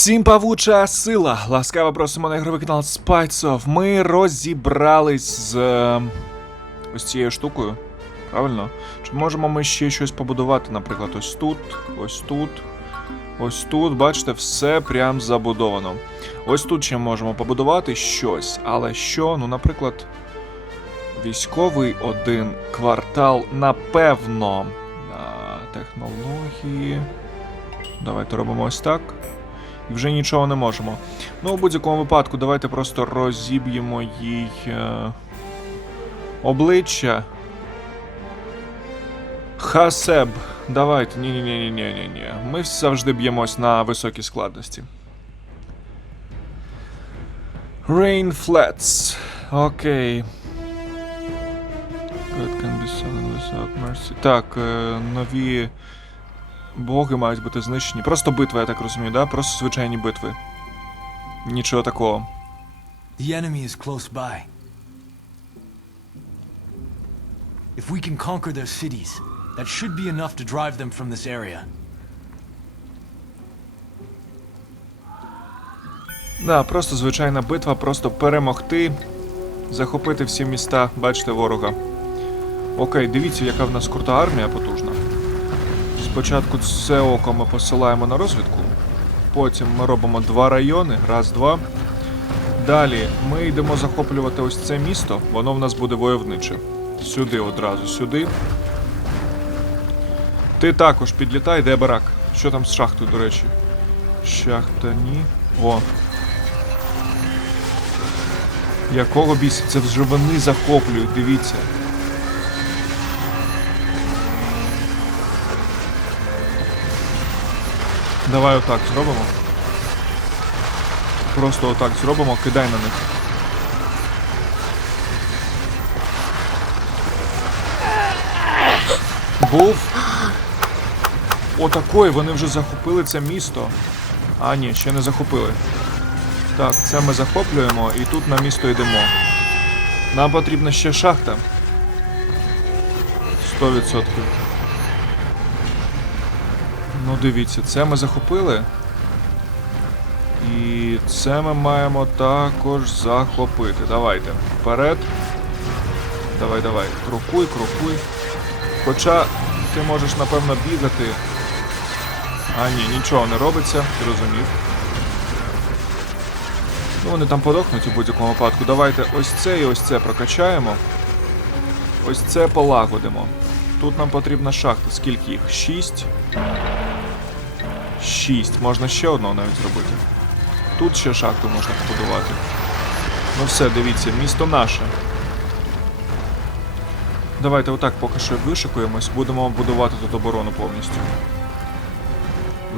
Всім павуча сила! Ласкаво просимо на ігровий канал Спайцов. Ми розібрались з е, ось цією штукою. Правильно? Чи можемо ми ще щось побудувати, наприклад, ось тут, ось тут, ось тут, бачите, все прям забудовано. Ось тут ще можемо побудувати щось, але що, ну, наприклад, військовий один квартал, напевно. А, технології. Давайте робимо ось так. І вже нічого не можемо. Ну, у будь-якому випадку, давайте просто розіб'ємо їй е... обличчя. Хасеб. Давайте. Ні-ні-ні-ні-ні-ні. Ми завжди б'ємось на високій складності. Rain Flats. Окей. Mercy. Так, е, нові боги мають бути знищені. Просто битви, я так розумію, да? Просто звичайні битви. Нічого такого. The enemy is close by. If we can conquer their cities, that should be enough to drive them from this area. Да, просто звичайна битва, просто перемогти, захопити всі міста, бачите ворога. Окей, дивіться, яка в нас крута армія потужна. Спочатку це око ми посилаємо на розвідку. Потім ми робимо два райони. Раз, два. Далі ми йдемо захоплювати ось це місто. Воно в нас буде войовниче. Сюди одразу, сюди. Ти також підлітай, де барак. Що там з шахтою, до речі? Шахта ні. О. Якого біса? Це вже вони захоплюють, дивіться. Давай отак зробимо. Просто отак зробимо, кидай на них. Був. Отакої, вони вже захопили це місто. А, ні, ще не захопили. Так, це ми захоплюємо і тут на місто йдемо. Нам потрібна ще шахта. 100%. Ну, дивіться, це ми захопили. І це ми маємо також захопити. Давайте. Вперед. Давай, давай. Крокуй, крокуй. Хоча ти можеш, напевно, бігати. А ні, нічого не робиться, ти розумів. Ну, вони там подохнуть у будь-якому випадку. Давайте ось це і ось це прокачаємо. Ось це полагодимо. Тут нам потрібна шахта. Скільки їх? Шість. Шість. Можна ще одного навіть зробити. Тут ще шахту можна побудувати. Ну все, дивіться, місто наше. Давайте отак поки що вишикуємось, будемо будувати тут оборону повністю.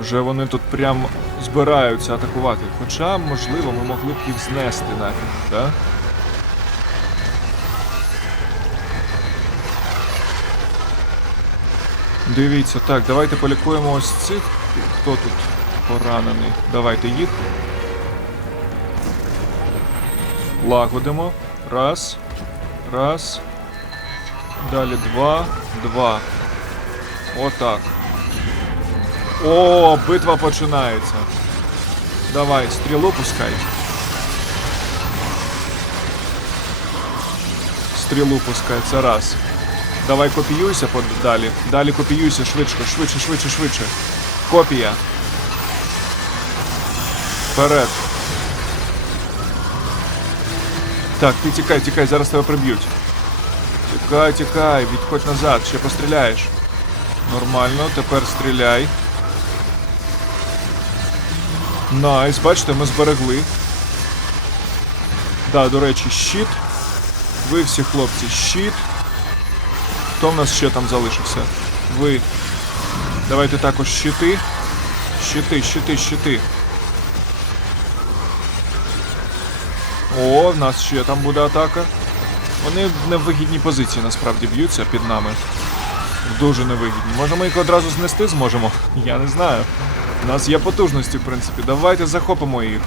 Вже вони тут прям збираються атакувати. Хоча, можливо, ми могли б їх знести нафіг, так? Дивіться, так, давайте полікуємо ось цих. Хто тут поранений? Давайте їх. Лагодимо. Раз. Раз. Далі два. Два. Отак. О, битва починається. Давай, стрілу пускай. Стрілу пускай, це раз. Давай копіюйся далі. Далі копіюйся швидше, швидше, швидше, швидше. Копія. Вперед. Так, ти тікай, тікай, зараз тебе приб'ють. Тікай, тікай, відходь назад, ще постріляєш. Нормально, тепер стріляй. Найс, бачите, ми зберегли. Да, до речі, щит. Ви всі хлопці, щит. Хто в нас ще там залишився? Ви. Давайте також щити. Щити, щити, щити. О, в нас ще там буде атака. Вони в невигідній позиції насправді б'ються під нами. Дуже невигідні. Може ми їх одразу знести зможемо? Я не знаю. У нас є потужності, в принципі. Давайте захопимо їх.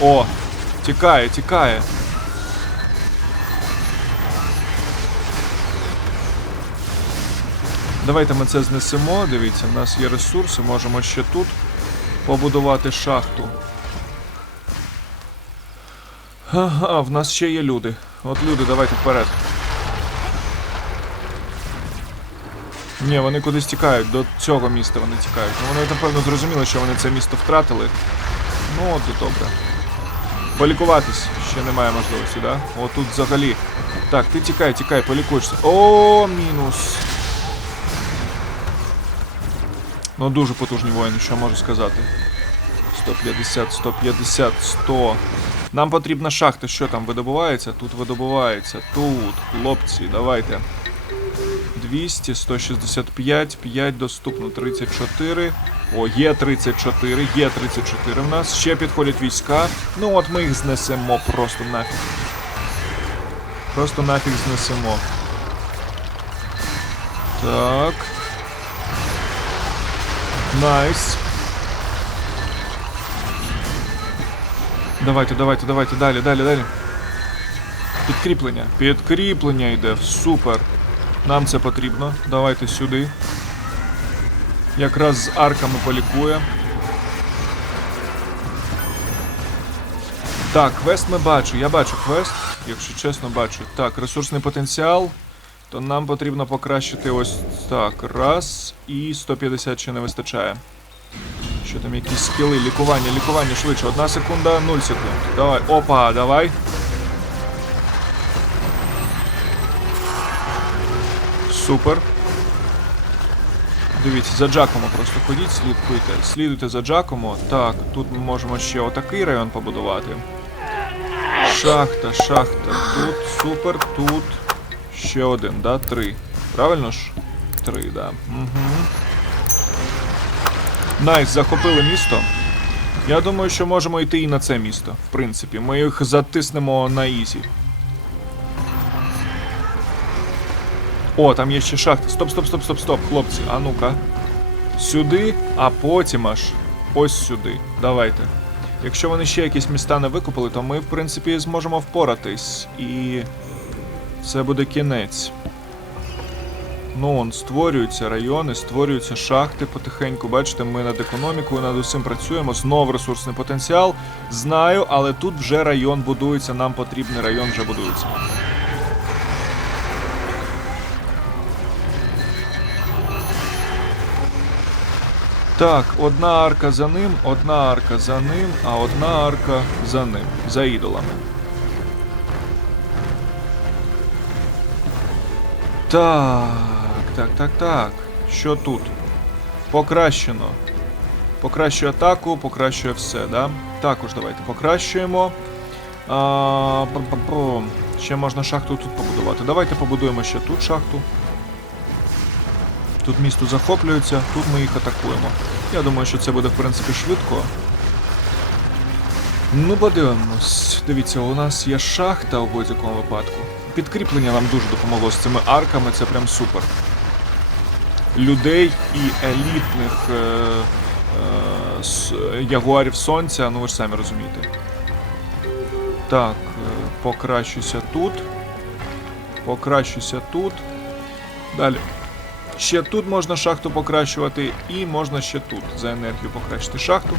О! Тікає, тікає. Давайте ми це знесемо. Дивіться, в нас є ресурси, можемо ще тут побудувати шахту. Ага, в нас ще є люди. От люди, давайте вперед. Ні, вони кудись тікають, до цього міста вони тікають. Ну вони напевно зрозуміли, що вони це місто втратили. Ну от і добре. Полікуватись ще немає можливості, да? О, тут взагалі. Так, ти тікай, тікай, полікуєшся. О, мінус. Ну дуже потужні воїни, що можу сказати. 150, 150, 100. Нам потрібна шахта. Що там видобувається? Тут видобувається. Тут, хлопці, давайте. 200, 165, 5 доступно, 34. О, є 34, є 34 в нас. Ще підходять війська. Ну от ми їх знесемо просто нафіг. Просто нафіг знесемо. Так. Найс. Давайте, давайте, давайте, далі, далі, далі. Підкріплення. Підкріплення йде. Супер. Нам це потрібно. Давайте сюди. Якраз з арками полікує. Так, квест ми бачу. Я бачу квест, якщо чесно бачу. Так, ресурсний потенціал. То нам потрібно покращити ось так. Раз. І 150 ще не вистачає. Що там якісь скіли? Лікування, лікування швидше. Одна секунда, 0 секунд. Давай. Опа, давай. Супер. Дивіться, за Джакомо просто ходіть, слідкуйте. Слідуйте за Джакомо. Так, тут ми можемо ще отакий район побудувати. Шахта, шахта. Тут, супер, тут. Ще один, да? Три. Правильно ж? Три, да. Угу. Найс, захопили місто. Я думаю, що можемо йти і на це місто. В принципі, ми їх затиснемо на ізі. О, там є ще шахта. Стоп, стоп, стоп, стоп, стоп, хлопці. А ну-ка. Сюди, а потім аж ось сюди. Давайте. Якщо вони ще якісь міста не викупили, то ми, в принципі, зможемо впоратись. І це буде кінець. Ну, он створюються райони, створюються шахти потихеньку. Бачите, ми над економікою, над усім працюємо. Знов ресурсний потенціал. Знаю, але тут вже район будується, нам потрібний район вже будується. Так, одна арка за ним, одна арка за ним, а одна арка за ним, за ідолами. Так, так, так, так. Що тут? Покращено. Покращує атаку, покращує все, да? Також давайте покращуємо. А, пам-пам-пам. Ще можна шахту тут побудувати. Давайте побудуємо ще тут шахту. Тут місто захоплюється, тут ми їх атакуємо. Я думаю, що це буде в принципі швидко. Ну, подивимось. Дивіться, у нас є шахта у будь-якому випадку. Підкріплення нам дуже допомогло з цими арками, це прям супер. Людей і елітних е, е, ягуарів сонця, ну ви ж самі розумієте. Так, е, покращуся тут. Покращуся тут. Далі. Ще тут можна шахту покращувати, і можна ще тут за енергію покращити шахту.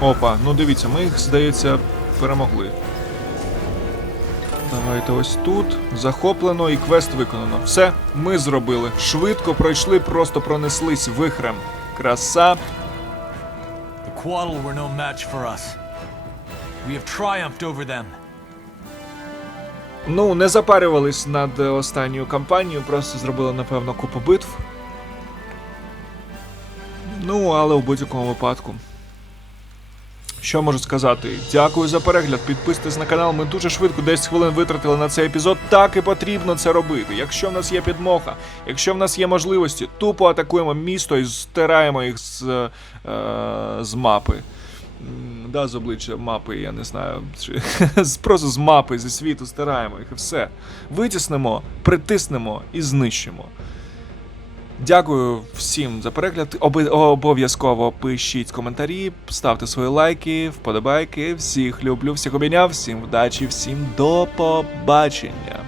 Опа, ну дивіться, ми їх, здається, перемогли. Давайте ось тут. Захоплено і квест виконано. Все, ми зробили. Швидко пройшли, просто пронеслись вихрем. Краса. The Quaddle were no match for us. We have triumphed over them. Ну, не запарювались над е, останньою кампанією, просто зробили, напевно, купу битв. Ну, але у будь-якому випадку. Що можу сказати? Дякую за перегляд. Підписуйтесь на канал. Ми дуже швидко 10 хвилин витратили на цей епізод. Так і потрібно це робити. Якщо в нас є підмога, якщо в нас є можливості, тупо атакуємо місто і стираємо їх з, е, з мапи. Да, з обличчя мапи, я не знаю. Чи... Просто з мапи, зі світу стираємо їх і все. Витіснемо, притиснемо і знищимо. Дякую всім за перегляд. Обов'язково пишіть коментарі, ставте свої лайки, вподобайки. Всіх люблю, всіх обійняв, всім вдачі, всім до побачення.